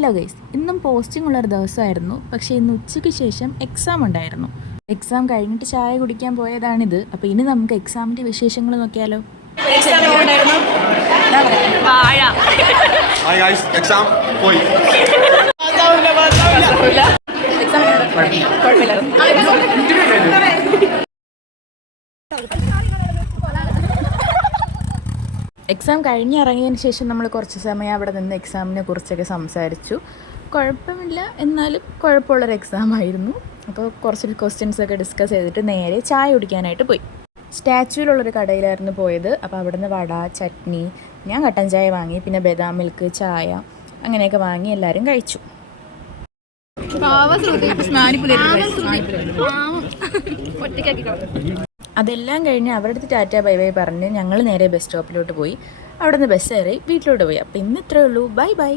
Hello guys, ഇന്നും posting ഉള്ളൊരു ദിവസമായിരുന്നു. പക്ഷേ ഇന്ന് ഉച്ചയ്ക്ക് ശേഷം എക്സാം ഉണ്ടായിരുന്നു. എക്സാം കഴിഞ്ഞിട്ട് ചായ കുടിക്കാൻ പോയതാണിത്. അപ്പോൾ ഇനി നമുക്ക് എക്സാമിൻ്റെ വിശേഷങ്ങൾ നോക്കിയാലോ. എക്സാം പോയി. എക്സാം കഴിഞ്ഞിറങ്ങിയതിന് ശേഷം നമ്മൾ കുറച്ച് സമയം അവിടെ നിന്ന് എക്സാമിനെ കുറിച്ചൊക്കെ സംസാരിച്ചു. കുഴപ്പമില്ല, എന്നാലും കുഴപ്പമുള്ളൊരു എക്സാം ആയിരുന്നു. അപ്പോൾ കുറച്ച് ക്വസ്റ്റ്യൻസൊക്കെ ഡിസ്കസ് ചെയ്തിട്ട് നേരെ ചായ കുടിക്കാനായിട്ട് പോയി. സ്റ്റാച്യൂലുള്ളൊരു കടയിലായിരുന്നു പോയത്. അപ്പോൾ അവിടെ നിന്ന് വട, ചട്നി, ഞാൻ കട്ടൻ ചായ വാങ്ങി, പിന്നെ ബദാം മിൽക്ക്, ചായ അങ്ങനെയൊക്കെ വാങ്ങി എല്ലാവരും കഴിച്ചു. അതെല്ലാം കഴിഞ്ഞ് അവരുടെ അടുത്ത് ടാറ്റ ബൈ ബൈ പറഞ്ഞ് ഞങ്ങൾ നേരെ ബസ് സ്റ്റോപ്പിലോട്ട് പോയി. അവിടെ നിന്ന് ബസ് കയറി വീട്ടിലോട്ട് പോയി. അപ്പോൾ ഇന്ന് ഇത്രയേ ഉള്ളൂ. Bye bye.